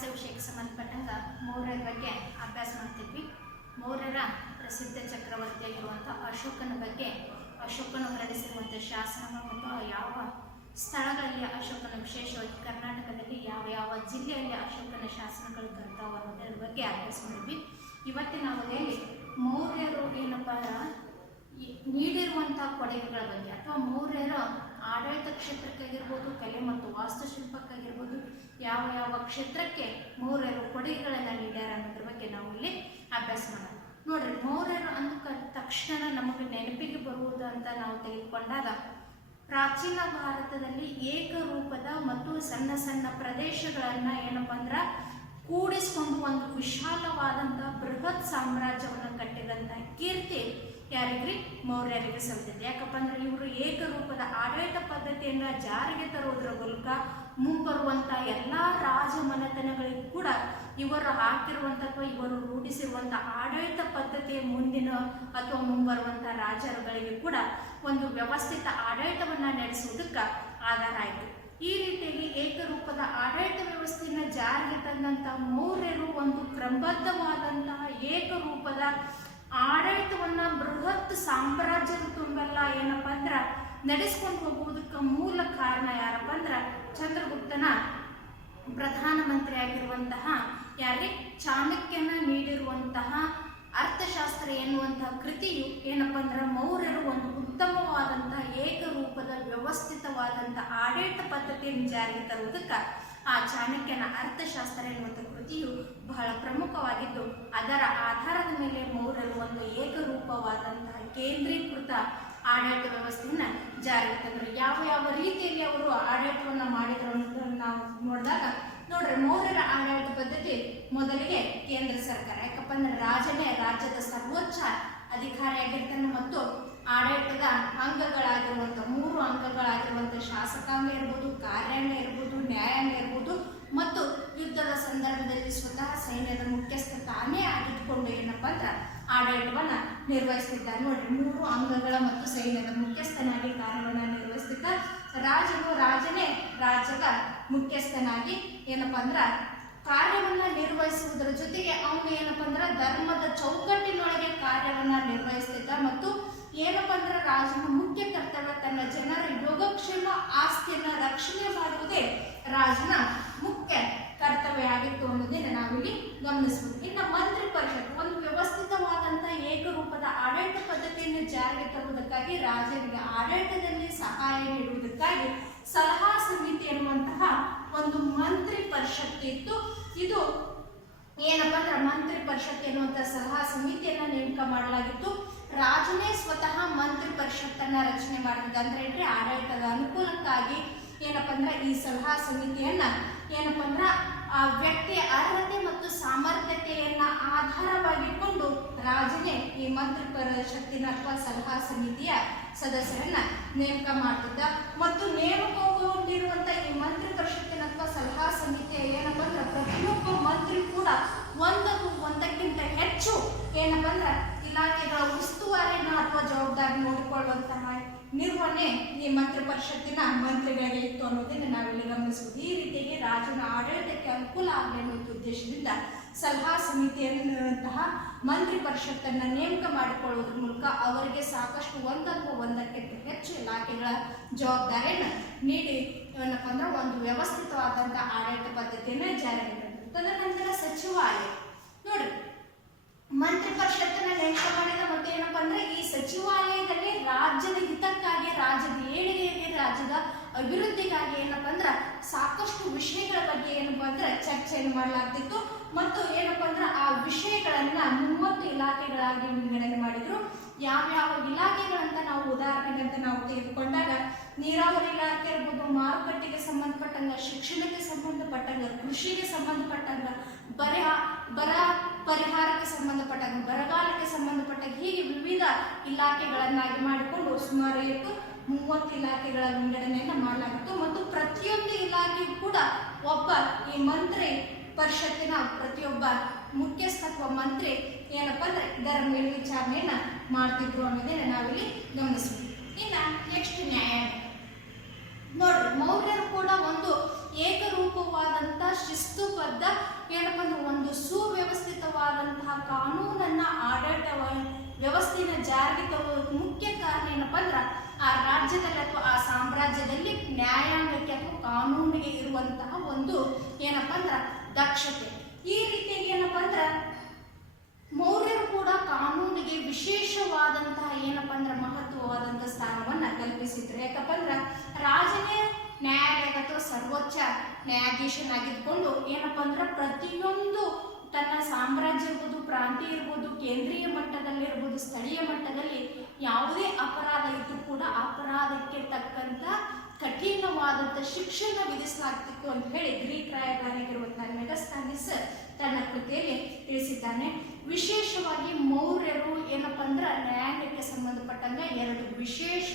ಇತಿಹಾಸ ವಿಷಯಕ್ಕೆ ಸಂಬಂಧಪಟ್ಟಂಗೆ ಮೌರ್ಯರ ಬಗ್ಗೆ ಅಭ್ಯಾಸ ಮಾಡ್ತಿದ್ವಿ. ಮೌರ್ಯರ ಪ್ರಸಿದ್ಧ ಚಕ್ರವರ್ತಿಯಾಗಿರುವಂಥ ಅಶೋಕನ ಬಗ್ಗೆ, ಅಶೋಕನು ಹೊರಡಿಸಿರುವಂಥ ಶಾಸನಗಳು ಮತ್ತು ಯಾವ ಸ್ಥಳಗಳಲ್ಲಿ ಅಶೋಕನ, ವಿಶೇಷವಾಗಿ ಕರ್ನಾಟಕದಲ್ಲಿ ಯಾವ ಯಾವ ಜಿಲ್ಲೆಯಲ್ಲಿ ಅಶೋಕನ ಶಾಸನಗಳು ದೊರೆತಾವ ಅನ್ನೋದ್ರ ಬಗ್ಗೆ ಅಭ್ಯಾಸ ಮಾಡಿದ್ವಿ. ಇವತ್ತಿನ ಅವಧಿಯಲ್ಲಿ ಮೌರ್ಯರು ಏನಪ್ಪ ನೀಡಿರುವಂಥ ಕೊಡುಗೆಗಳ ಬಗ್ಗೆ ಅಥವಾ ಮೌರ್ಯರ ಆಡಳಿತ ಕ್ಷೇತ್ರಕ್ಕಾಗಿರ್ಬೋದು, ಕಲೆ ಮತ್ತು ವಾಸ್ತುಶಿಲ್ಪಕ್ಕಾಗಿರ್ಬೋದು, ಯಾವ ಯಾವ ಕ್ಷೇತ್ರಕ್ಕೆ ಮೌರ್ಯರು ಕೊಡುಗೆಗಳನ್ನು ನೀಡ್ಯಾರ ಅನ್ನೋದ್ರ ಬಗ್ಗೆ ನಾವು ಇಲ್ಲಿ ಅಭ್ಯಾಸ ಮಾಡೋಣ. ನೋಡ್ರಿ, ಮೌರ್ಯರು ಅಂದ ತಕ್ಷಣ ನಮಗೆ ನೆನಪಿಗೆ ಬರುವುದು ಅಂತ ನಾವು ತೆಗೆದುಕೊಂಡಾಗ ಪ್ರಾಚೀನ ಭಾರತದಲ್ಲಿ ಏಕರೂಪದ ಮತ್ತು ಸಣ್ಣ ಸಣ್ಣ ಪ್ರದೇಶಗಳನ್ನು ಏನಪ್ಪ ಅಂದ್ರೆ ಕೂಡಿಸಿಕೊಂಡು ಒಂದು ವಿಶಾಲವಾದಂಥ ಬೃಹತ್ ಸಾಮ್ರಾಜ್ಯವನ್ನು ಕಟ್ಟಿದಂಥ ಕೀರ್ತಿ ಯಾರಿಗ್ರಿ? ಮೌರ್ಯರಿಗೆ ಸಲ್ತಿದೆ. ಯಾಕಪ್ಪ ಅಂದ್ರೆ ಇವರು ಏಕರೂಪದ ಆಡಳಿತ ಪದ್ಧತಿಯನ್ನು ಜಾರಿಗೆ ತರುವುದರ ಮೂಲಕ ಮುಂಬರುವಂಥ ಎಲ್ಲ ರಾಜಮನೆತನಗಳಿಗೂ ಕೂಡ ಇವರು ಹಾಕಿರುವಂಥ ಅಥವಾ ಇವರು ರೂಢಿಸಿರುವಂಥ ಆಡಳಿತ ಪದ್ಧತಿಯ ಮುಂದಿನ ಅಥವಾ ಮುಂಬರುವಂಥ ರಾಜರುಗಳಿಗೆ ಕೂಡ ಒಂದು ವ್ಯವಸ್ಥಿತ ಆಡಳಿತವನ್ನು ನಡೆಸುವುದಕ್ಕೆ ಆಧಾರ ಆಯಿತು. ಈ ರೀತಿಯಾಗಿ ಏಕರೂಪದ ಆಡಳಿತ ವ್ಯವಸ್ಥೆಯನ್ನು ಜಾರಿಗೆ ತಂದಂಥ ಮೌರ್ಯರು ಒಂದು ಕ್ರಮಬದ್ಧವಾದಂತಹ ಏಕರೂಪದ ಆಡಳಿತವನ್ನು ಬೃಹತ್ ಸಾಮ್ರಾಜ್ಯದ ತುಂಬೆಲ್ಲ ಏನಪ್ಪ ಅಂದ್ರೆ ನಡೆಸ್ಕೊಂಡು ಹೋಗುವುದಕ್ಕೆ ಮೂಲ ಕಾರಣ ಯಾರಪ್ಪ ಅಂದ್ರೆ ಚಂದ್ರಗುಪ್ತನ ಪ್ರಧಾನಮಂತ್ರಿ ಆಗಿರುವಂತಹ ಯಾರಿಗೆ ಚಾಣಕ್ಯನ ನೀಡಿರುವಂತಹ ಅರ್ಥಶಾಸ್ತ್ರ ಎನ್ನುವಂತಹ ಕೃತಿಯು ಏನಪ್ಪ ಅಂದ್ರೆ ಮೌರ್ಯರು ಒಂದು ಉತ್ತಮವಾದಂತಹ ಏಕರೂಪದ ವ್ಯವಸ್ಥಿತವಾದಂಥ ಆಡಳಿತ ಪದ್ಧತಿಯನ್ನು ಜಾರಿಗೆ ತರುವುದಕ್ಕೆ ಆ ಚಾಣಕ್ಯನ ಅರ್ಥಶಾಸ್ತ್ರ ಎನ್ನುವಂಥ ಕೃತಿಯು ಬಹಳ ಪ್ರಮುಖವಾಗಿದ್ದು, ಅದರ ಆಧಾರದ ಮೇಲೆ ಮೌರ್ಯರು ಒಂದು ಏಕರೂಪವಾದಂತಹ ಕೇಂದ್ರೀಕೃತ ಆಡಳಿತ ವ್ಯವಸ್ಥೆಯನ್ನು ಜಾರಿಗೆ ತಂದರು. ಯಾವ ಯಾವ ರೀತಿಯಲ್ಲಿ ಅವರು ಆಡಳಿತವನ್ನು ಮಾಡಿದರು ಅಂತ ನಾವು ನೋಡಿದಾಗ ನೋಡ್ರಿ, ಮೌರ್ಯರ ಆಡಳಿತ ಪದ್ಧತಿ ಮೊದಲಿಗೆ ಕೇಂದ್ರ ಸರ್ಕಾರ. ಯಾಕಪ್ಪ ಅಂದ್ರೆ ರಾಜನೇ ರಾಜ್ಯದ ಸರ್ವೋಚ್ಚ ಅಧಿಕಾರಿಯಾಗಿರ್ತಾನೆ ಮತ್ತು ಆಡಳಿತದ ಅಂಗಗಳಾಗಿರುವಂಥ 3 ಅಂಗಗಳಾಗಿರುವಂಥ ಶಾಸಕಾಂಗ ಇರ್ಬೋದು, ಕಾರ್ಯಾಂಗ ಇರ್ಬೋದು, ನ್ಯಾಯಾಂಗ ಇರ್ಬೋದು ಮತ್ತು ಯುದ್ಧದ ಸಂದರ್ಭದಲ್ಲಿ ಸ್ವತಃ ಸೈನ್ಯದ ಮುಖ್ಯಸ್ಥ ತಾನೇ ಆಗಿದ್ದುಕೊಂಡು ಏನಪ್ಪ ಅಂದ್ರೆ ಆಡಳಿತವನ್ನು ನಿರ್ವಹಿಸ್ತಿದ್ದಾರೆ. ನೋಡ್ರಿ, 3 ಅಂಗಗಳ ಮತ್ತು ಸೈನ್ಯದ ಮುಖ್ಯಸ್ಥನಾಗಿ ಕಾರ್ಯವನ್ನು ನಿರ್ವಹಿಸ್ತಿದ್ದ ರಾಜನೇ ರಾಜ್ಯದ ಮುಖ್ಯಸ್ಥನಾಗಿ ಏನಪ್ಪ ಅಂದ್ರೆ ಕಾರ್ಯವನ್ನ ನಿರ್ವಹಿಸುವುದರ ಜೊತೆಗೆ ಅವನು ಏನಪ್ಪ ಅಂದ್ರೆ ಧರ್ಮದ ಚೌಕಟ್ಟಿನೊಳಗೆ ಕಾರ್ಯವನ್ನ ನಿರ್ವಹಿಸ್ತಿದ್ದ. ಮತ್ತು ಏನಪ್ಪ ಅಂದ್ರೆ ರಾಜನ ಮುಖ್ಯ ಕರ್ತವ್ಯ ತನ್ನ ಜನರ ಯೋಗಕ್ಷೇಮ ಆಸ್ತಿಯನ್ನ ರಕ್ಷಣೆ ಮಾಡುವುದೇ ರಾಜನ ಮುಖ್ಯ ಕರ್ತವ್ಯ ಆಗಿತ್ತು ಅನ್ನೋದನ್ನ ನಾವಿಲ್ಲಿ ಗಮನಿಸಬಹುದು. ಇನ್ನು ಮಂತ್ರಿ ಪರಿಷತ್ ಒಂದು ವ್ಯವಸ್ಥಿತವಾದಂಥ ಏಕರೂಪದ ಆಡಳಿತ ಪದ್ಧತಿಯನ್ನು ಜಾರಿಗೆ ತರುವುದಕ್ಕಾಗಿ ರಾಜನಿಗೆ ಆಡಳಿತದಲ್ಲಿ ಸಹಾಯ ನೀಡುವುದಕ್ಕಾಗಿ ಸಲಹಾ ಸಮಿತಿ ಎನ್ನುವಂತಹ ಒಂದು ಮಂತ್ರಿ ಪರಿಷತ್ ಇತ್ತು. ಇದು ಏನಪ್ಪ ಅಂದ್ರೆ ಮಂತ್ರಿ ಪರಿಷತ್ ಎನ್ನುವಂತಹ ಸಲಹಾ ಸಮಿತಿಯನ್ನ ನೇಮಕ ಮಾಡಲಾಗಿತ್ತು. ರಾಜನೇ ಸ್ವತಃ ಮಂತ್ರಿ ಪರಿಷತ್ತನ್ನ ರಚನೆ ಮಾಡಿದ. ಅಂದ್ರೆ ಏನ್ರಿ, ಆಡಳಿತದ ಅನುಕೂಲಕ್ಕಾಗಿ ಏನಪ್ಪ ಅಂದ್ರೆ ಈ ಸಲಹಾ ಸಮಿತಿಯನ್ನ ಏನಪ್ಪ ಅಂದ್ರೆ ಆ ವ್ಯಕ್ತಿಯ ಅರ್ಹತೆ ಮತ್ತು ಸಾಮರ್ಥ್ಯತೆಯನ್ನ ಆಧಾರವಾಗಿಕೊಂಡು ರಾಜನೇ ಈ ಮಂತ್ರಿ ಪರಿಷತ್ತಿನ ಅಥವಾ ಸಲಹಾ ಸಮಿತಿಯ ಸದಸ್ಯರನ್ನ ನೇಮಕ ಮಾಡ್ತಿದ್ದ. ಮತ್ತು ನೇಮಕಗೊಂಡಿರುವಂತ ಈ ಮಂತ್ರಿ ಪರಿಷತ್ತಿನ ಅಥವಾ ಸಲಹಾ ಸಮಿತಿಯ ಏನಪ್ಪ ಅಂದ್ರೆ ಪ್ರತಿಯೊಬ್ಬ ಮಂತ್ರಿ ಕೂಡ ಒಂದಕ್ಕಿಂತ ಹೆಚ್ಚು ಏನಪ್ಪ ಅಂದ್ರೆ ಇಲಾಖೆಗಳ ಉಸ್ತುವಾರಿನ ಅಥವಾ ಜವಾಬ್ದಾರಿ ನೋಡಿಕೊಳ್ಳುವಂತಹ ನಿರ್ವಹಣೆ ಈ ಮಂತ್ರಿ ಪರಿಷತ್ತಿನ ಮಂತ್ರಿಗಳಿಗೆ ಇತ್ತು ಅನ್ನೋದನ್ನು ನಾವಿಲ್ಲಿ ಗಮನಿಸಬಹುದು. ಈ ರೀತಿಯಾಗಿ ರಾಜನ ಆಡಳಿತಕ್ಕೆ ಅನುಕೂಲ ಆಗಲಿ ಅನ್ನೋ ಉದ್ದೇಶದಿಂದ ಸಲಹಾ ಸಮಿತಿಯಂತಹ ಮಂತ್ರಿ ಪರಿಷತ್ತನ್ನು ನೇಮಕ ಮಾಡಿಕೊಳ್ಳುವುದರ ಮೂಲಕ ಅವರಿಗೆ ಸಾಕಷ್ಟು ಒಂದಕ್ಕಿಂತ ಹೆಚ್ಚು ಇಲಾಖೆಗಳ ಜವಾಬ್ದಾರಿಯನ್ನು ನೀಡಿ ಏನಪ್ಪ ಅಂದ್ರೆ ಒಂದು ವ್ಯವಸ್ಥಿತವಾದಂಥ ಆಡಳಿತ ಪದ್ಧತಿಯನ್ನು ಜಾರಿಗೆ ತಂದರು. ತದನಂತರ ಸಚಿವಾಲಯ. ನೋಡ್ರಿ, ಮಂತ್ರಿ ಪರಿಷತ್ತನ್ನ ನೇಮಕ ಮಾಡಿದ ಮತ್ತು ಏನಪ್ಪ ಅಂದ್ರೆ ಈ ಸಚಿವಾಲಯದಲ್ಲಿ ರಾಜ್ಯದ ಹಿತಕ್ಕಾಗಿ, ರಾಜ್ಯದ ಏಳಿಗೆಗೆ, ರಾಜ್ಯದ ಅಭಿವೃದ್ಧಿಗಾಗಿ ಏನಪ್ಪ ಅಂದ್ರೆ ಸಾಕಷ್ಟು ವಿಷಯಗಳ ಬಗ್ಗೆ ಏನಪ್ಪ ಅಂದ್ರೆ ಚರ್ಚೆಯನ್ನು ಮಾಡಲಾಗ್ತಿತ್ತು. ಮತ್ತು ಏನಪ್ಪ ಅಂದ್ರೆ ಆ ವಿಷಯಗಳನ್ನ 30 ಇಲಾಖೆಗಳಾಗಿ ವಿಂಗಡಣೆ ಮಾಡಿದ್ರು. ಯಾವ್ಯಾವ ಇಲಾಖೆಗಳಂತ ನಾವು ಉದಾಹರಣೆಗಂತ ನಾವು ತೆಗೆದುಕೊಂಡಾಗ ನೀರಾವರಿ ಇಲಾಖೆ ಇರ್ಬೋದು, ಮಾರುಕಟ್ಟೆಗೆ ಸಂಬಂಧಪಟ್ಟಂಗ, ಶಿಕ್ಷಣಕ್ಕೆ ಸಂಬಂಧಪಟ್ಟಂಗ, ಕೃಷಿಗೆ ಸಂಬಂಧಪಟ್ಟಂಗ, ಬರ ಪರಿಹಾರಕ್ಕೆ ಸಂಬಂಧಪಟ್ಟಂಗ, ಬರಗಾಲಕ್ಕೆ ಸಂಬಂಧಪಟ್ಟಾಗ, ಹೀಗೆ ವಿವಿಧ ಇಲಾಖೆಗಳನ್ನಾಗಿ ಮಾಡಿಕೊಂಡು ಸುಮಾರು 30 ಇಲಾಖೆಗಳ ವಿಂಗಡಣೆಯನ್ನು ಮಾಡಲಾಗಿತ್ತು. ಮತ್ತು ಪ್ರತಿಯೊಂದು ಇಲಾಖೆಯೂ ಕೂಡ ಒಬ್ಬ ಈ ಮಂತ್ರಿ ಪರಿಷತ್ತಿನ ಪ್ರತಿಯೊಬ್ಬ ಮುಖ್ಯಸ್ಥ ಅಥವಾ ಮಂತ್ರಿ ಏನಪ್ಪ ಅಂದ್ರೆ ಇದರ ಮೇಲ್ವಿಚಾರಣೆಯನ್ನ ಮಾಡ್ತಿದ್ರು ಅನ್ನೋದನ್ನ ನಾವಿಲ್ಲಿ ಗಮನಿಸ್ತೀವಿ. ಇನ್ನು ನೆಕ್ಸ್ಟ್ ನ್ಯಾಯಾಂಗ. ನೋಡ್ರಿ, ಮೌರ್ಯರು ಕೂಡ ಒಂದು ಏಕರೂಪವಾದಂಥ ಶಿಸ್ತುಬದ್ಧ ಒಂದು ಸುವ್ಯವಸ್ಥಿತವಾದಂತಹ ಕಾನೂನನ್ನ ಆಡಳಿತ ವ್ಯವಸ್ಥೆನ ಜಾರಿಗೆ ತರುವುದಕ್ಕೆ ಮುಖ್ಯ ಕಾರಣ ಏನಪ್ಪ ಅಂದ್ರೆ ಆ ರಾಜ್ಯದಲ್ಲಿ ಅಥವಾ ಆ ಸಾಮ್ರಾಜ್ಯದಲ್ಲಿ ನ್ಯಾಯಾಂಗಕ್ಕೆ ಅಥವಾ ಕಾನೂನಿಗೆ ಇರುವಂತಹ ಒಂದು ಏನಪ್ಪ ಅಂದ್ರೆ ದಕ್ಷತೆ. ಈ ರೀತಿಯಾಗಿ ಏನಪ್ಪ ಅಂದ್ರೆ ಮೌರ್ಯರು ಕೂಡ ಕಾನೂನಿಗೆ ವಿಶೇಷವಾದಂತಹ ಏನಪ್ಪ ಅಂದ್ರೆ ಮಹತ್ವವಾದಂತಹ ಸ್ಥಾನವನ್ನ ಕಲ್ಪಿಸಿದ್ರು. ಯಾಕಪ್ಪ ಅಂದ್ರೆ ರಾಜನೇ ನ್ಯಾಯಾಲಯ ಅಥವಾ ಸರ್ವೋಚ್ಚ ನ್ಯಾಯಾಧೀಶನಾಗಿದ್ಕೊಂಡು ಏನಪ್ಪ ಅಂದ್ರೆ ಪ್ರತಿಯೊಂದು ತನ್ನ ಸಾಮ್ರಾಜ್ಯ ಇರ್ಬೋದು, ಪ್ರಾಂತ್ಯ ಇರ್ಬೋದು, ಕೇಂದ್ರೀಯ ಮಟ್ಟದಲ್ಲಿ ಇರ್ಬೋದು, ಸ್ಥಳೀಯ ಮಟ್ಟದಲ್ಲಿ ಯಾವುದೇ ಅಪರಾಧ ಇದ್ರೂ ಕೂಡ ಅಪರಾಧಕ್ಕೆ ತಕ್ಕಂತ ಕಠಿಣವಾದಂಥ ಶಿಕ್ಷಣ ವಿಧಿಸಲಾಗ್ತಿತ್ತು ಅಂತ ಹೇಳಿ ಗ್ರೀಕ್ ರಾಯಭಾರಿಯಾಗಿರುವಂತಹ ಮೆಗಸ್ತನೀಸ್ ತನ್ನ ಕೃತಿಯಲ್ಲಿ ತಿಳಿಸಿದ್ದಾನೆ. ವಿಶೇಷವಾಗಿ ಮೌರ್ಯರು ಏನಪ್ಪ ಅಂದ್ರೆ ನ್ಯಾಯಾಂಗಕ್ಕೆ ಸಂಬಂಧಪಟ್ಟಂಗೆ 2 ವಿಶೇಷ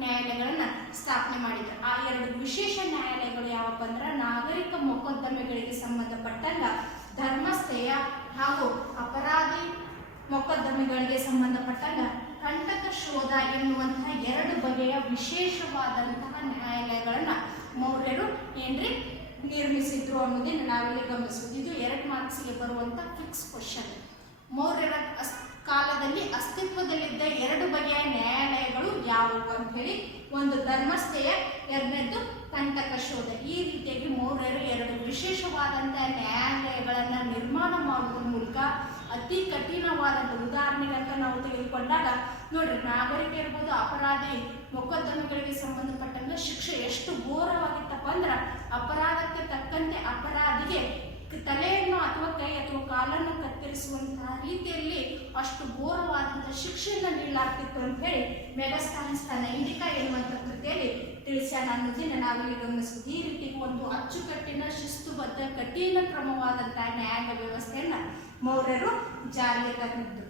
ನ್ಯಾಯಾಲಯಗಳನ್ನ ಸ್ಥಾಪನೆ ಮಾಡಿದ್ರು. ಆ 2 ವಿಶೇಷ ನ್ಯಾಯಾಲಯಗಳು ಯಾವಪ್ಪ ಅಂದ್ರೆ ನಾಗರಿಕ ಮೊಕದ್ದಮೆಗಳಿಗೆ ಸಂಬಂಧಪಟ್ಟಂಗ ಧರ್ಮಸ್ಥೇಯ ಹಾಗೂ ಅಪರಾಧಿ ಮೊಕದ್ದಮೆಗಳಿಗೆ ಸಂಬಂಧಪಟ್ಟಂಗ ಕಂಟಕ ಶೋಧ ಎನ್ನುವಂತಹ 2 ಬಗೆಯ ವಿಶೇಷವಾದಂತಹ ನ್ಯಾಯಾಲಯಗಳನ್ನ ಮೌರ್ಯರು ಏನ್ರಿ ನಿರ್ಮಿಸಿದ್ರು ಅನ್ನೋದನ್ನ ನಾವಿಲ್ಲಿ ಗಮನಿಸಬಹುದು. ಇದು 2 ಮಾರ್ಕ್ಸ್ಗೆ ಬರುವಂತ ಫಿಕ್ಸ್ ಕ್ವಶನ್. ಮೌರ್ಯರ ಕಾಲದಲ್ಲಿ ಅಸ್ತಿತ್ವದಲ್ಲಿದ್ದ 2 ಬಗೆಯ ನ್ಯಾಯಾಲಯಗಳು ಯಾವುವು ಅಂತ ಹೇಳಿ, ಒಂದು ಧರ್ಮಸ್ಥೇಯ, 2ನೇದು ಕಂಟಕ ಶೋಧ. ಈ ರೀತಿಯಾಗಿ ಮೌರ್ಯರು 2 ವಿಶೇಷವಾದಂತಹ ನ್ಯಾಯಾಲಯಗಳನ್ನ ನಿರ್ಮಾಣ ಮಾಡುವುದರ ಮೂಲಕ ಅತಿ ಕಠಿಣವಾದಂಥ ಉದಾಹರಣೆಗಂತ ನಾವು ತೆಗೆದುಕೊಂಡಾಗ ನೋಡ್ರಿ, ನಾಗರಿಕ ಇರ್ಬೋದು, ಅಪರಾಧಿ ಮೊಕದ್ದಮೆಗಳಿಗೆ ಸಂಬಂಧಪಟ್ಟಂಗೆ ಶಿಕ್ಷೆ ಎಷ್ಟು ಘೋರವಾಗಿತ್ತಪ್ಪ ಅಂದ್ರೆ ಅಪರಾಧಕ್ಕೆ ತಕ್ಕಂತೆ ಅಪರಾಧಿಗೆ ತಲೆಯನ್ನು ಅಥವಾ ಕೈ ಅಥವಾ ಕಾಲನ್ನು ಕತ್ತರಿಸುವಂತಹ ರೀತಿಯಲ್ಲಿ ಅಷ್ಟು ಘೋರವಾದಂತಹ ಶಿಕ್ಷೆಯನ್ನು ನೀಡಲಾಗ್ತಿತ್ತು ಅಂತ ಹೇಳಿ ಮೆಗಸ್ತನೀಸ್ ತನ್ನ ಇಂಡಿಕಾ ಎನ್ನುವಂಥ ಕೃತಿಯಲ್ಲಿ ತಿಳಿಸ್ಯಾನ ಅನ್ನೋದನ್ನ ನಾವಿಲ್ಲಿ ಗಮನಿಸ್ತೀವಿ. ಈ ರೀತಿ ಒಂದು ಅಚ್ಚುಕಟ್ಟಿನ ಶಿಸ್ತುಬದ್ಧ ಕಠಿಣ ಕ್ರಮವಾದಂತಹ ನ್ಯಾಯಾಂಗ ವ್ಯವಸ್ಥೆಯನ್ನ ಮೌರ್ಯರು ಜಾರಿಗೆ ತಂದಿದ್ರು.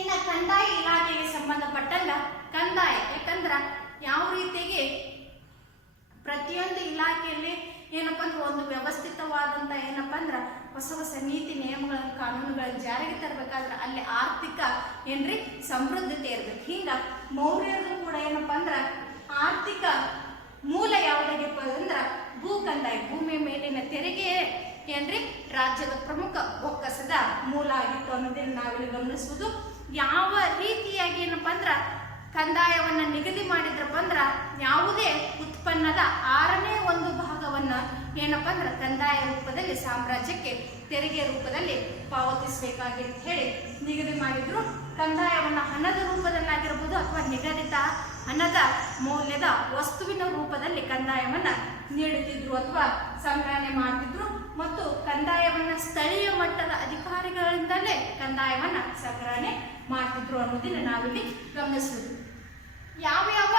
ಇನ್ನು ಕಂದಾಯ ಇಲಾಖೆಗೆ ಸಂಬಂಧಪಟ್ಟಂಗ ಕಂದಾಯ, ಯಾಕಂದ್ರ ಯಾವ ರೀತಿಗೆ ಪ್ರತಿಯೊಂದು ಇಲಾಖೆಯಲ್ಲಿ ಏನಪ್ಪ ಅಂದ್ರೆ ಒಂದು ವ್ಯವಸ್ಥಿತವಾದಂಥ ಏನಪ್ಪ ಅಂದ್ರೆ ಹೊಸ ನೀತಿ ನಿಯಮಗಳನ್ನು ಕಾನೂನುಗಳನ್ನು ಜಾರಿಗೆ ತರಬೇಕಾದ್ರೆ ಅಲ್ಲಿ ಆರ್ಥಿಕ ಏನ್ರಿ ಸಮೃದ್ಧತೆ ಇರ್ಬೇಕು. ಹಿಂಗ ಮೌರ್ಯರು ಕೂಡ ಏನಪ್ಪ ಅಂದ್ರೆ ಆರ್ಥಿಕ ಮೂಲ ಯಾವುದಾಗಿಪ್ಪ ಅಂದ್ರೆ ಭೂ ಕಂದಾಯ, ಭೂಮಿಯ ಮೇಲಿನ ತೆರಿಗೆ ಏನ್ರಿ ರಾಜ್ಯದ ಪ್ರಮುಖ ಬೊಕ್ಕಸದ ಮೂಲ ಆಗಿತ್ತು ಅನ್ನೋದನ್ನ ನಾವಿಲ್ಲಿ ಗಮನಿಸುವುದು. ಯಾವ ರೀತಿಯಾಗಿ ಏನಪ್ಪ ಅಂದ್ರ ಕಂದಾಯವನ್ನ ನಿಗದಿ ಮಾಡಿದ್ರಪ್ಪ ಅಂದ್ರ ಯಾವುದೇ ಉತ್ಪನ್ನದ 6ನೇ 1 ಭಾಗವನ್ನ ಏನಪ್ಪ ಅಂದ್ರೆ ಕಂದಾಯ ರೂಪದಲ್ಲಿ ಸಾಮ್ರಾಜ್ಯಕ್ಕೆ ತೆರಿಗೆ ರೂಪದಲ್ಲಿ ಪಾವತಿಸಬೇಕಾಗಿ ಹೇಳಿ ನಿಗದಿ ಮಾಡಿದ್ರು. ಕಂದಾಯವನ್ನ ಹಣದ ರೂಪದಲ್ಲಾಗಿರ್ಬೋದು ಅಥವಾ ನಿಗದಿತ ಹಣದ ಮೌಲ್ಯದ ವಸ್ತುವಿನ ರೂಪದಲ್ಲಿ ಕಂದಾಯವನ್ನ ನೀಡುತ್ತಿದ್ರು ಅಥವಾ ಸಂಗ್ರಹಣೆ ಮಾಡ್ತಿದ್ರು. ಮತ್ತು ಕಂದಾಯವನ್ನ ಸ್ಥಳೀಯ ಮಟ್ಟದ ಅಧಿಕಾರಿಗಳಿಂದಲೇ ಕಂದಾಯವನ್ನ ಸಂಗ್ರಹಣೆ ಮಾಡ್ತಿದ್ರು ಅನ್ನೋದನ್ನ ನಾವಿಲ್ಲಿ ಗಮನಿಸಬಹುದು. ಯಾವ್ಯಾವ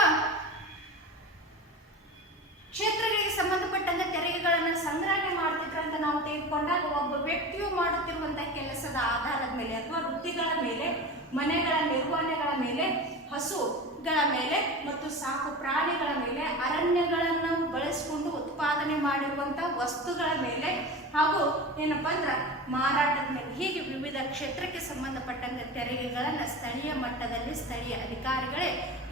ಕ್ಷೇತ್ರಗಳಿಗೆ ಸಂಬಂಧಪಟ್ಟಂತ ತೆರಿಗೆಗಳನ್ನು ಸಂಗ್ರಹಣೆ ಮಾಡ್ತಿದ್ರು ಅಂತ ನಾವು ತೆಗೆದುಕೊಂಡಾಗ ಒಬ್ಬ ವ್ಯಕ್ತಿಯು ಮಾಡುತ್ತಿರುವಂತಹ ಕೆಲಸದ ಆಧಾರದ ಮೇಲೆ ಅಥವಾ ವೃತ್ತಿಗಳ ಮೇಲೆ, ಮನೆಗಳ ನಿರ್ವಹಣೆಗಳ ಮೇಲೆ, ಹಸುಗಳ ಮೇಲೆ ಮತ್ತು ಸಾಕು ಪ್ರಾಣಿಗಳ ಮೇಲೆ, ಅರಣ್ಯಗಳನ್ನು ಬಳಸಿಕೊಂಡು ಉತ್ಪಾದನೆ ಮಾಡಿರುವಂತಹ ವಸ್ತುಗಳ ಮೇಲೆ ಹಾಗೂ ಏನಪ್ಪಾ ಅಂದ್ರೆ ಮಾರಾಟದ ಮೇಲೆ, ಹೀಗೆ ವಿವಿಧ ಕ್ಷೇತ್ರಕ್ಕೆ ಸಂಬಂಧಪಟ್ಟಂತೆ ತೆರಿಗೆಗಳನ್ನು ಸ್ಥಳೀಯ ಮಟ್ಟದಲ್ಲಿ ಸ್ಥಳೀಯ ಅಧಿಕಾರಿಗಳೇ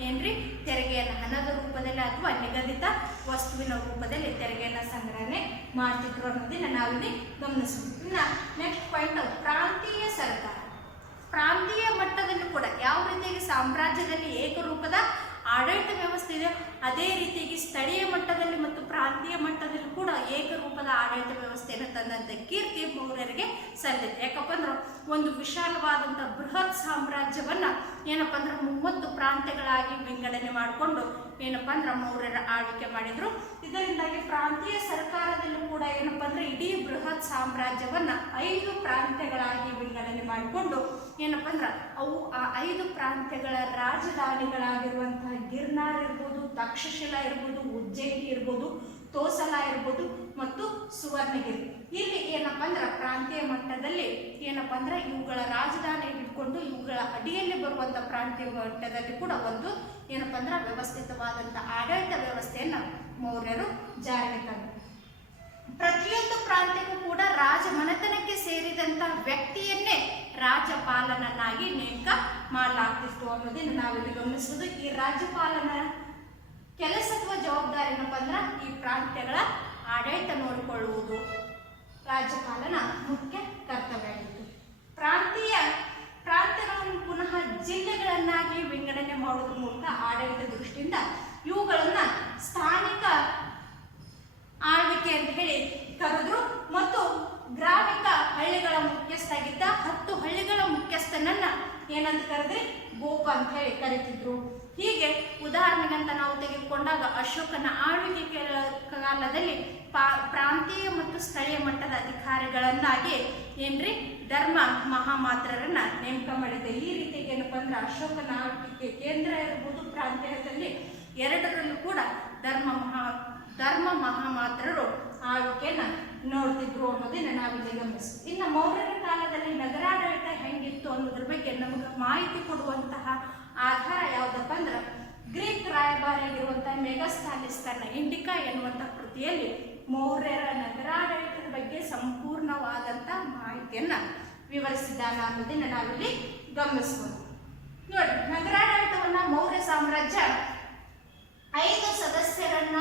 ಏನ್ರಿ ತೆರಿಗೆಯನ್ನು ಹಣದ ರೂಪದಲ್ಲಿ ಅಥವಾ ನಿಗದಿತ ವಸ್ತುವಿನ ರೂಪದಲ್ಲಿ ತೆರಿಗೆಯನ್ನು ಸಂಗ್ರಹಣೆ ಮಾಡ್ತಿದ್ರು ಅನ್ನೋದನ್ನ ನಾವಿಲ್ಲಿ ಗಮನಿಸಬಹುದು. ಇನ್ನು ನೆಕ್ಸ್ಟ್ ಪಾಯಿಂಟ್, ಪ್ರಾಂತೀಯ ಸರ್ಕಾರ. ಪ್ರಾಂತೀಯ ಮಟ್ಟದಲ್ಲೂ ಕೂಡ ಯಾವ ರೀತಿಯಾಗಿ ಸಾಮ್ರಾಜ್ಯದಲ್ಲಿ ಏಕರೂಪದ ಆಡಳಿತ ವ್ಯವಸ್ಥೆ ಇದೆ, ಅದೇ ರೀತಿಯಾಗಿ ಸ್ಥಳೀಯ ಮಟ್ಟದಲ್ಲಿ ಮತ್ತು ಪ್ರಾಂತೀಯ ಮಟ್ಟದಲ್ಲಿ ಕೂಡ ಏಕರೂಪದ ಆಡಳಿತ ವ್ಯವಸ್ಥೆಯನ್ನು ತಂದಂಥ ಕೀರ್ತಿ ಮೌರ್ಯರಿಗೆ ಸಲ್ಲಿದೆ. ಯಾಕಪ್ಪ ಅಂದ್ರೆ ಒಂದು ವಿಶಾಲವಾದಂಥ ಬೃಹತ್ ಸಾಮ್ರಾಜ್ಯವನ್ನ ಏನಪ್ಪ ಅಂದ್ರೆ 30 ಪ್ರಾಂತ್ಯಗಳಾಗಿ ವಿಂಗಡಣೆ ಮಾಡಿಕೊಂಡು ಏನಪ್ಪ ಅಂದ್ರೆ ಮೌರ್ಯರ ಆಳ್ವಿಕೆ ಮಾಡಿದ್ರು. ಇದರಿಂದಾಗಿ ಪ್ರಾಂತೀಯ ಸರ್ಕಾರದಲ್ಲೂ ಕೂಡ ಏನಪ್ಪ ಅಂದ್ರೆ ಇಡೀ ಬೃಹತ್ ಸಾಮ್ರಾಜ್ಯವನ್ನ 5 ಪ್ರಾಂತ್ಯಗಳಾಗಿ ವಿಂಗಡಣೆ ಮಾಡಿಕೊಂಡು ಏನಪ್ಪ ಅಂದ್ರೆ ಅವು ಆ 5 ಪ್ರಾಂತ್ಯಗಳ ರಾಜಧಾನಿಗಳಾಗಿರುವಂತಹ ಗಿರ್ನಾರ್ ಇರ್ಬೋದು, ತಕ್ಷಶಿಲಾ ಇರ್ಬೋದು, ಉಜ್ಜಯಿನಿ ಇರ್ಬೋದು, ತೋಸಲ ಇರ್ಬೋದು ಮತ್ತು ಸುವರ್ಣಗಿರಿ. ಇಲ್ಲಿ ಏನಪ್ಪ ಅಂದ್ರೆ ಪ್ರಾಂತೀಯ ಮಟ್ಟದಲ್ಲಿ ಏನಪ್ಪ ಅಂದ್ರೆ ಇವುಗಳ ರಾಜಧಾನಿ ಇಟ್ಕೊಂಡು ಇವುಗಳ ಅಡಿಯಲ್ಲಿ ಬರುವಂತ ಪ್ರಾಂತೀಯ ಮಟ್ಟದಲ್ಲಿ ಕೂಡ ಒಂದು ಏನಪ್ಪ ಅಂದ್ರೆ ವ್ಯವಸ್ಥಿತವಾದಂಥ ಆಡಳಿತ ವ್ಯವಸ್ಥೆಯನ್ನ ಮೌರ್ಯರು ಜಾರಿಗೆ ತಂದರು. ಪ್ರತಿಯೊಂದು ಪ್ರಾಂತ್ಯಕ್ಕೂ ಕೂಡ ರಾಜಮನೆತನಕ್ಕೆ ಸೇರಿದಂತ ವ್ಯಕ್ತಿಯನ್ನೇ ರಾಜ್ಯಪಾಲನನ್ನಾಗಿ ನೇಮಕ ಮಾಡಲಾಗ್ತಿತ್ತು ಅನ್ನೋದನ್ನ ನಾವಿಲ್ಲಿ ಗಮನಿಸಬಹುದು. ಈ ರಾಜ್ಯಪಾಲನ ಕೆಲಸ ಅಥವಾ ಜವಾಬ್ದಾರಿ ಏನಪ್ಪ ಅಂದ್ರೆ ಈ ಪ್ರಾಂತ್ಯಗಳ ಆಡಳಿತ ನೋಡಿಕೊಳ್ಳುವುದು, ರಾಜ್ಯಪಾಲನ ಮುಖ್ಯ ಕರ್ತವ್ಯವಾಗಿತ್ತು. ಪ್ರಾಂತ್ಯಗಳನ್ನು ಪುನಃ ಜಿಲ್ಲೆಗಳನ್ನಾಗಿ ವಿಂಗಡಣೆ ಮಾಡುವುದರ ಮೂಲಕ ಆಡಳಿತ ದೃಷ್ಟಿಯಿಂದ ಇವುಗಳನ್ನ ಸ್ಥಾನಿಕ ಆಳ್ವಿಕೆ ಅಂತ ಹೇಳಿ ಕರೆದ್ರು ಮತ್ತು ಗ್ರಾಮಿಕ ಹಳ್ಳಿಗಳ ಮುಖ್ಯಸ್ಥಾಗಿದ್ದ 10 ಹಳ್ಳಿಗಳ ಮುಖ್ಯಸ್ಥನನ್ನ ಏನಂತ ಕರೆದ್ರೆ ಗೋಪ ಅಂತ ಹೇಳಿ ಕರೀತಿದ್ರು. ಹೀಗೆ ಉದಾಹರಣೆಗಂತ ನಾವು ತೆಗೆದುಕೊಂಡಾಗ ಅಶೋಕನ ಆಳ್ವಿಕೆ ಕಾಲದಲ್ಲಿ ಪ್ರಾಂತೀಯ ಮತ್ತು ಸ್ಥಳೀಯ ಮಟ್ಟದ ಅಧಿಕಾರಿಗಳನ್ನಾಗಿ ಏನ್ರಿ ಧರ್ಮ ಮಹಾಮಾತ್ರರನ್ನ ನೇಮಕ ಮಾಡಿದೆ. ಈ ರೀತಿಗೆ ಏನಪ್ಪಾ ಅಂದ್ರೆ ಅಶೋಕನ ಆಳ್ವಿಕೆ ಕೇಂದ್ರ ಇರ್ಬೋದು ಪ್ರಾಂತ್ಯದಲ್ಲಿ ಎರಡರಲ್ಲೂ ಕೂಡ ಧರ್ಮ ಮಹಾಮಾತ್ರರು ಆಳ್ವಿಕೆಯನ್ನ ನೋಡ್ತಿದ್ರು ಅನ್ನೋದನ್ನ ನಾವಿಲ್ಲಿ ಗಮನಿಸ್ತೀವಿ. ಇನ್ನು ಮೌರ್ಯರ ಕಾಲದಲ್ಲಿ ನಗರಾಡಳಿತ ಹೆಂಗಿತ್ತು ಅನ್ನೋದ್ರ ಬಗ್ಗೆ ನಮಗೆ ಮಾಹಿತಿ ಕೊಡುವಂತಹ ಆಧಾರ ಯಾವುದಪ್ಪ ಅಂದ್ರೆ ಗ್ರೀಕ್ ರಾಯಭಾರಿಯಾಗಿರುವಂತಹ ಮೆಗಸ್ಥಾನಿಸ್ ತನ್ನ ಇಂಡಿಕಾ ಎನ್ನುವಂತಹ ಕೃತಿಯಲ್ಲಿ ಮೌರ್ಯರ ನಗರಾಡಳಿತದ ಬಗ್ಗೆ ಸಂಪೂರ್ಣವಾದಂತಹ ಮಾಹಿತಿಯನ್ನ ವಿವರಿಸಿದ್ದಾನ ಅನ್ನೋದನ್ನ ನಾವಿಲ್ಲಿ ಗಮನಿಸಬಹುದು. ನೋಡಿ, ನಗರಾಡಳಿತವನ್ನ ಮೌರ್ಯ ಸಾಮ್ರಾಜ್ಯ 5 ಸದಸ್ಯರನ್ನ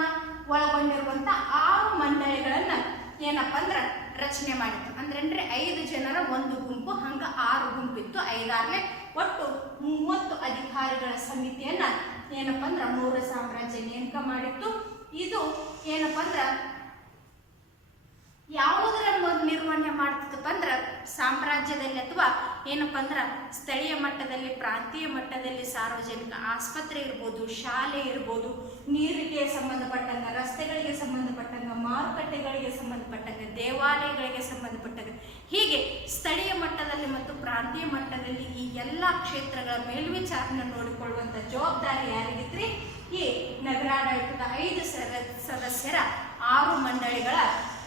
ಒಳಗೊಂಡಿರುವಂತ 6 ಮಂಡಳಿಗಳನ್ನ ಏನಪ್ಪಾ ಅಂದ್ರ ರಚನೆ ಮಾಡಿತ್ತು. ಅಂದ್ರೆ 5 ಜನರ ಒಂದು ಗುಂಪು, ಹಂಗ 6 ಗುಂಪಿತ್ತು. 5 ಒಟ್ಟು 30 ಅಧಿಕಾರಿಗಳ ಸಮಿತಿಯನ್ನ ಏನಪ್ಪಾ ಅಂದ್ರ ಮೌರ್ಯ ಸಾಮ್ರಾಜ್ಯ ನೇಮಕ ಮಾಡಿತ್ತು. ಇದು ಏನಪ್ಪಾ ಅಂದ್ರ ಯಾವುದರ ನಿರ್ವಹಣೆ ಮಾಡ್ತಿತ್ತಪ್ಪ ಅಂದ್ರ ಸಾಮ್ರಾಜ್ಯದಲ್ಲಿ ಅಥವಾ ಏನಪ್ಪಾ ಅಂದ್ರ ಸ್ಥಳೀಯ ಮಟ್ಟದಲ್ಲಿ, ಪ್ರಾಂತೀಯ ಮಟ್ಟದಲ್ಲಿ ಸಾರ್ವಜನಿಕ ಆಸ್ಪತ್ರೆ ಇರ್ಬೋದು, ಶಾಲೆ ಇರ್ಬೋದು, ನೀರಿಗೆ ಸಂಬಂಧಪಟ್ಟಂಗ, ರಸ್ತೆಗಳಿಗೆ ಸಂಬಂಧಪಟ್ಟಂಗ, ಮಾರುಕಟ್ಟೆಗಳಿಗೆ ಸಂಬಂಧಪಟ್ಟಂಗ, ದೇವಾಲಯಗಳಿಗೆ ಸಂಬಂಧಪಟ್ಟಂಗ, ಹೀಗೆ ಸ್ಥಳೀಯ ಮಟ್ಟದಲ್ಲಿ ಮತ್ತು ಪ್ರಾಂತೀಯ ಮಟ್ಟದಲ್ಲಿ ಈ ಎಲ್ಲ ಕ್ಷೇತ್ರಗಳ ಮೇಲ್ವಿಚಾರಣೆ ನೋಡಿಕೊಳ್ಳುವಂತ ಜವಾಬ್ದಾರಿ ಯಾರಿಗಿತ್ರಿ? ಈ ನಗರಾಡಳಿತದ 5 ಸದಸ್ಯರ 6 ಮಂಡಳಿಗಳ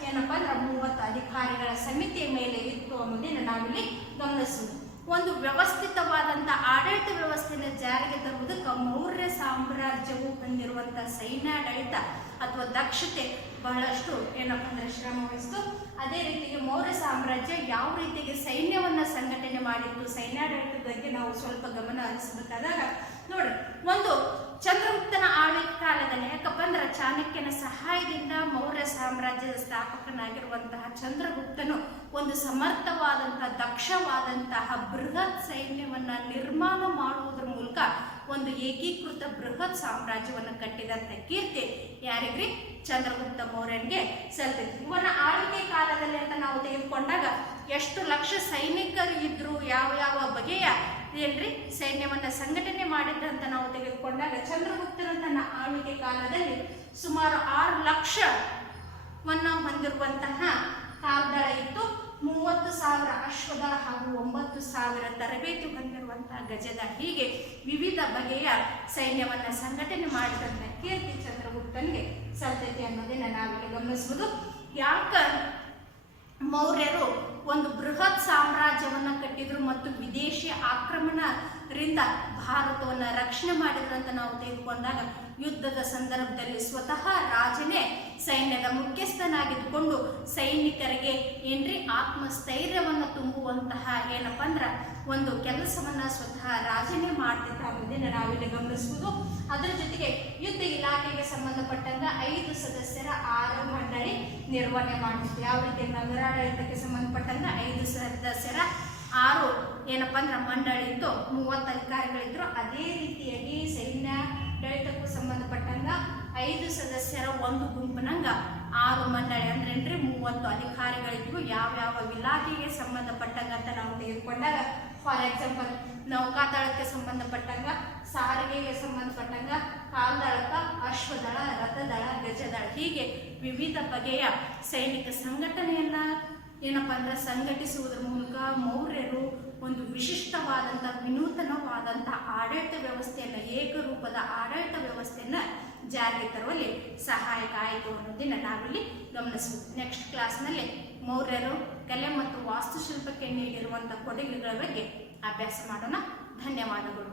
ಏನಪ್ಪಾ ಅಂದ್ರೆ 30 ಅಧಿಕಾರಿಗಳ ಸಮಿತಿಯ ಮೇಲೆ ಇತ್ತು ಅನ್ನೋದನ್ನ ನಾವಿಲ್ಲಿ ಗಮನಿಸಬಹುದು. ಒಂದು ವ್ಯವಸ್ಥಿತವಾದಂತಹ ಆಡಳಿತ ವ್ಯವಸ್ಥೆಯನ್ನು ಜಾರಿಗೆ ತರುವುದಕ್ಕೆ ಮೌರ್ಯ ಸಾಮ್ರಾಜ್ಯವು ಹೊಂದಿರುವಂತಹ ಸೈನ್ಯಾಡಳಿತ ಅಥವಾ ದಕ್ಷತೆ ಬಹಳಷ್ಟು ಏನಪ್ಪಾ ಅಂದ್ರೆ ಶ್ರಮ ವಹಿಸಿತು. ಅದೇ ರೀತಿಗೆ ಮೌರ್ಯ ಸಾಮ್ರಾಜ್ಯ ಯಾವ ರೀತಿಗೆ ಸೈನ್ಯವನ್ನ ಸಂಘಟನೆ ಮಾಡಿತ್ತು, ಸೈನ್ಯಾಡಳಿತದ ಬಗ್ಗೆ ನಾವು ಸ್ವಲ್ಪ ಗಮನ ಹರಿಸಬೇಕಾದಾಗ ನೋಡ್ರಿ, ಒಂದು ಚಂದ್ರಗುಪ್ತನ ಆಳ್ವಿಕೆ ಕಾಲದಲ್ಲಿ, ಯಾಕಪ್ಪ ಅಂದ್ರೆ ಚಾಣಕ್ಯನ ಸಹಾಯದಿಂದ ಮೌರ್ಯ ಸಾಮ್ರಾಜ್ಯದ ಸ್ಥಾಪಕನಾಗಿರುವಂತಹ ಚಂದ್ರಗುಪ್ತನು ಒಂದು ಸಮರ್ಥವಾದಂತಹ ದಕ್ಷವಾದಂತಹ ಬೃಹತ್ ಸೈನ್ಯವನ್ನ ನಿರ್ಮಾಣ ಮಾಡುವುದರ ಮೂಲಕ ಒಂದು ಏಕೀಕೃತ ಬೃಹತ್ ಸಾಮ್ರಾಜ್ಯವನ್ನು ಕಟ್ಟಿದಂತ ಕೀರ್ತಿ ಯಾರಿಗ್ರಿ? ಚಂದ್ರಗುಪ್ತ ಮೌರ್ಯನಿಗೆ ಸಲ್ತಿತ್ತು. ಇವನ ಆಳ್ವಿಕೆ ಕಾಲದಲ್ಲಿ ಅಂತ ನಾವು ತೆಗೆದುಕೊಂಡಾಗ ಎಷ್ಟು ಲಕ್ಷ ಸೈನಿಕರು ಇದ್ರು, ಯಾವ ಬಗೆಯ ಏನ್ರಿ ಸೈನ್ಯವನ್ನ ಸಂಘಟನೆ ಮಾಡಿದ್ದಂತ ನಾವು ತೆಗೆದುಕೊಂಡಾಗ ಚಂದ್ರಗುಪ್ತನ ತನ್ನ ಆಳ್ವಿಕೆ ಕಾಲದಲ್ಲಿ ಸುಮಾರು 6 ಲಕ್ಷವನ್ನ ಹೊಂದಿರುವಂತಹ ಕಾಲ್ದಳ ಇತ್ತು. 30,000 ಅಶ್ವದಳ ಹಾಗೂ 9,000 ತರಬೇತಿ ಹೊಂದಿರುವಂತಹ ಗಜದ, ಹೀಗೆ ವಿವಿಧ ಬಗೆಯ ಸೈನ್ಯವನ್ನ ಸಂಘಟನೆ ಮಾಡಿದಂತ ಕೀರ್ತಿ ಚಂದ್ರಗುಪ್ತನಿಗೆ ಸಲ್ತೈತಿ ಅನ್ನೋದನ್ನ ನಾವಿಲ್ಲಿ ಗಮನಿಸಬಹುದು. ಯಾಕ ಮೌರ್ಯರು ಒಂದು ಬೃಹತ್ ಸಾಮ್ರಾಜ್ಯವನ್ನ ಕಟ್ಟಿದ್ರು ಮತ್ತು ವಿದೇಶಿ ಆಕ್ರಮಣದಿಂದ ಭಾರತವನ್ನ ರಕ್ಷಣೆ ಮಾಡಿದ್ರು ಅಂತ ನಾವು ತೆಗೆದುಕೊಂಡಾಗ ಯುದ್ಧದ ಸಂದರ್ಭದಲ್ಲಿ ಸ್ವತಃ ರಾಜನೇ ಸೈನ್ಯದ ಮುಖ್ಯಸ್ಥನಾಗಿದ್ದುಕೊಂಡು ಸೈನಿಕರಿಗೆ ಏನ್ರಿ ಆತ್ಮಸ್ಥೈರ್ಯವನ್ನು ತುಂಬುವಂತಹ ಏನಪ್ಪಾ ಅಂದ್ರ ಒಂದು ಕೆಲಸವನ್ನ ಸ್ವತಃ ರಾಜನೇ ಮಾಡ್ತಿದ್ದ ಅನ್ನೋದನ್ನ ನಾವಿಲ್ಲಿ ಗಮನಿಸಬಹುದು. ಅದರ ಜೊತೆಗೆ ಯುದ್ಧ ಇಲಾಖೆಗೆ ಸಂಬಂಧಪಟ್ಟಂಗ 5 ಸದಸ್ಯರ 6 ಮಂಡಳಿ ನಿರ್ವಹಣೆ ಮಾಡ್ತಿತ್ತು. ಯಾವ ರೀತಿ ನಗರಾಡಳಿತಕ್ಕೆ ಸಂಬಂಧಪಟ್ಟಂಗ 5 ಸದಸ್ಯರ 6 ಏನಪ್ಪಾ ಅಂದ್ರ ಮಂಡಳಿ ಇತ್ತು, 30 ಅಧಿಕಾರಿಗಳಿದ್ರು. ಅದೇ ರೀತಿಯಾಗಿ ಸೈನ್ಯಾಡಳಿತಕ್ಕೂ ಸಂಬಂಧಪಟ್ಟಂಗ 5 ಸದಸ್ಯರ ಒಂದು ಗುಂಪಿನಂಗ 6 ಮಂಡಳಿ ಅಂದ್ರೆ 30 ಅಧಿಕಾರಿಗಳಿದ್ರು. ಯಾವ ಇಲಾಖೆಗೆ ಸಂಬಂಧಪಟ್ಟಂಗ ಅಂತ ನಾವು ತೆಗೆದುಕೊಂಡಾಗ, ಫಾರ್ ಎಕ್ಸಾಂಪಲ್ ನೌಕಾದಳಕ್ಕೆ ಸಂಬಂಧಪಟ್ಟಂಗ, ಸಾರಿಗೆಗೆ ಸಂಬಂಧಪಟ್ಟಂಗ, ಕಾಲ್ದಳಕ, ಅಶ್ವದಳ, ರಥದಳ, ಗಜದಳ, ಹೀಗೆ ವಿವಿಧ ಬಗೆಯ ಸೈನಿಕ ಸಂಘಟನೆಯನ್ನ ಏನಪ್ಪಾ ಅಂದ್ರೆ ಸಂಘಟಿಸುವುದರ ಮೂಲಕ ಮೌರ್ಯರು ಒಂದು ವಿಶಿಷ್ಟವಾದಂತಹ ವಿನೂತನವಾದಂತಹ ಆಡಳಿತ ವ್ಯವಸ್ಥೆಯನ್ನ, ಏಕರೂಪದ ಆಡಳಿತ ವ್ಯವಸ್ಥೆಯನ್ನ ಜಾರಿಗೆ ತರುವಲ್ಲಿ ಸಹಾಯಕ ಆಯಿತು ಅನ್ನೋದನ್ನ ನಾವಿಲ್ಲಿ ಗಮನಿಸಬಹುದು. ನೆಕ್ಸ್ಟ್ ಕ್ಲಾಸ್ನಲ್ಲಿ ಮೌರ್ಯರು ಕಲೆ ಮತ್ತು ವಾಸ್ತುಶಿಲ್ಪಕ್ಕೆ ನೀಡಿರುವಂತಹ ಕೊಡುಗೆಗಳ ಬಗ್ಗೆ ಅಭ್ಯಾಸ ಮಾಡೋಣ. ಧನ್ಯವಾದಗಳು.